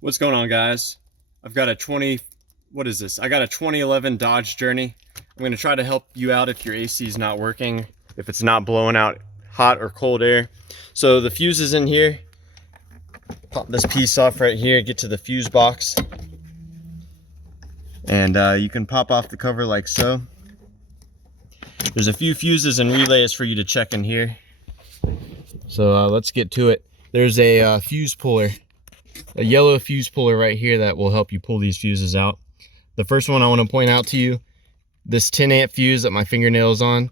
What's going on, guys? I've got a what is this? I got a 2011 Dodge Journey. I'm going to try to help you out if your AC is not working, if it's not blowing out hot or cold air. So the fuse is in here. Pop this piece off right here, get to the fuse box. And you can pop off the cover like so. There's a few fuses and relays for you to check in here. So let's get to it. There's a fuse puller. A yellow fuse puller right here that will help you pull these fuses out. The first one I want to point out to you, this 10 amp fuse that my fingernail is on,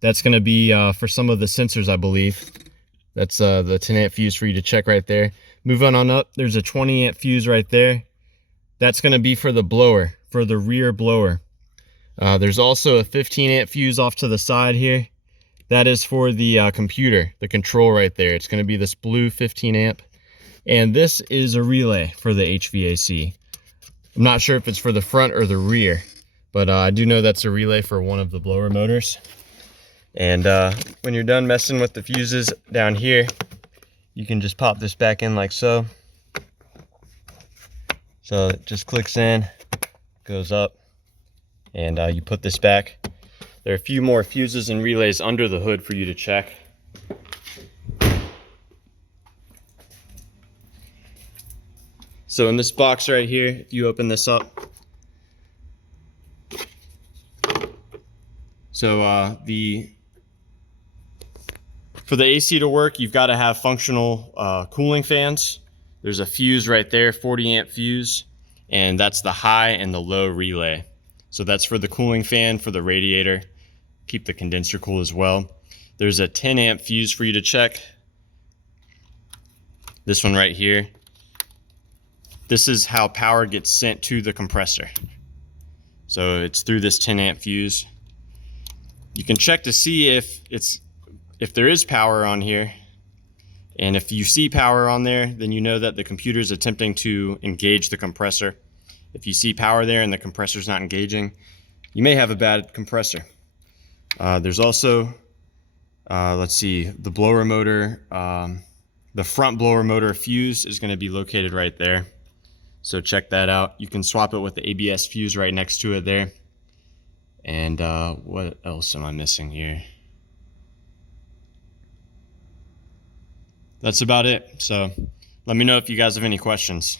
that's going to be for some of the sensors, I believe. That's the 10 amp fuse for you to check right there. Moving on up, there's a 20 amp fuse right there. That's going to be for the blower, for the rear blower. There's also a 15 amp fuse off to the side here. That is for the computer, the control right there. It's going to be this blue 15 amp. And this is a relay for the HVAC. I'm not sure if it's for the front or the rear, but I do know that's a relay for one of the blower motors. And when you're done messing with the fuses down here, you can just pop this back in like so. So it just clicks in, goes up, and you put this back. There are a few more fuses and relays under the hood for you to check. So in this box right here, if you open this up, so for the AC to work, you've got to have functional cooling fans. There's a fuse right there, 40 amp fuse, and that's the high and the low relay. So that's for the cooling fan for the radiator, keep the condenser cool as well. There's a 10 amp fuse for you to check. This one right here. This is how power gets sent to the compressor. So it's through this 10 amp fuse. You can check to see if there is power on here. And if you see power on there, then you know that the computer is attempting to engage the compressor. If you see power there and the compressor is not engaging, you may have a bad compressor. There's also, let's see, the blower motor, the front blower motor fuse is going to be located right there. So check that out. You can swap it with the ABS fuse right next to it there. And what else am I missing here? That's about it. So let me know if you guys have any questions.